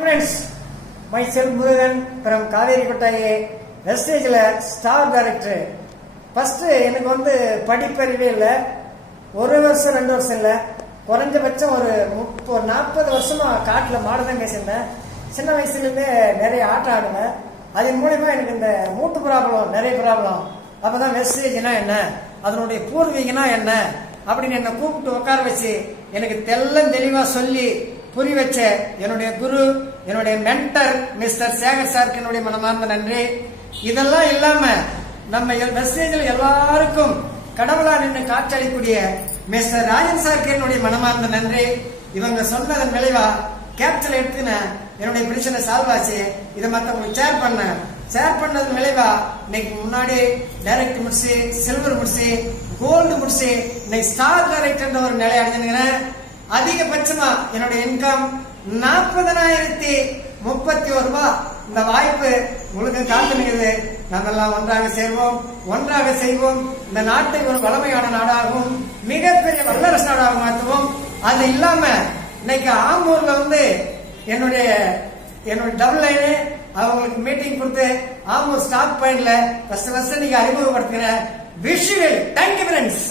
Friends, myself Murugan from Kaveri கொட்டாயே வெஸ்டேஜில் star director. First எனக்கு படிப்பறிவே இல்லை. 1 வருஷம் 2 வருஷம் இல்லை, குறைஞ்சபட்சம் ஒரு 40 வருஷமா காட்டில் மாடு தான் பேசியிருந்தேன். சின்ன வயசுலேருந்தே நிறைய ஆட்டம் ஆடுவேன். அதன் மூலயமா எனக்கு இந்த மூட்டு ப்ராப்ளம், நிறைய ப்ராப்ளம். அப்போதான் வெஸ்டேஜ்னா என்ன, அதனுடைய பூர்வீகனா என்ன அப்படின்னு என்னை கூப்பிட்டு உட்கார வச்சு எனக்கு தெளிவா சொல்லி புரிய வச்ச என்னுடைய குரு, என்னுடைய மென்டர் மிஸ்டர் சேகர் சாருக்கு என்னுடைய மனமார்ந்த நன்றி. இதெல்லாம் இல்லாம நம்ம வெஸ்டேஜில் எல்லாருக்கும் கடவுளா நின்று காட்சியளிக்கூடிய மிஸ்டர் ராஜன் சாருக்கு என்னுடைய மனமார்ந்த நன்றி. இவங்க சொன்னதன் விளைவா கேப்சல் எடுத்துன என்னுடைய பிரச்சனை சால்வ் ஆச்சு. இதை மற்றவங்களுக்கு ஷேர் பண்ணதன் விளைவா இன்னைக்கு முன்னாடி டைரக்ட் முடிச்சு, சில்வர் முடிச்சு, கோல்டு முடிச்சு, இன்னைக்கு ஸ்டார் டைரக்டர் ஒரு நிலை அடைஞ்சுக்கிறேன். அதிகபட்சமா என்னுடைய இன்கம் 40,031 ரூபாய். இந்த வாய்ப்பு உங்களுக்கு காத்துனுக்குது. நாமெல்லாம் ஒன்றாக சேர்வோம், ஒன்றாக செய்வோம். இந்த நாட்டை ஒரு வளமையான நாடாகவும் மிகப்பெரிய வல்லரசு நாடாக மாற்றுவோம். அது இல்லாம இன்னைக்கு ஆம்பூர்ல என்னுடைய டபுள் லைனு அவங்களுக்கு மீட்டிங் கொடுத்து ஆம்பூர் ஸ்டாக் பாயிண்ட்ல ஃபர்ஸ்ட் நீங்க அறிமுகப்படுத்துகிறேன். விஷுவல். Thank you friends.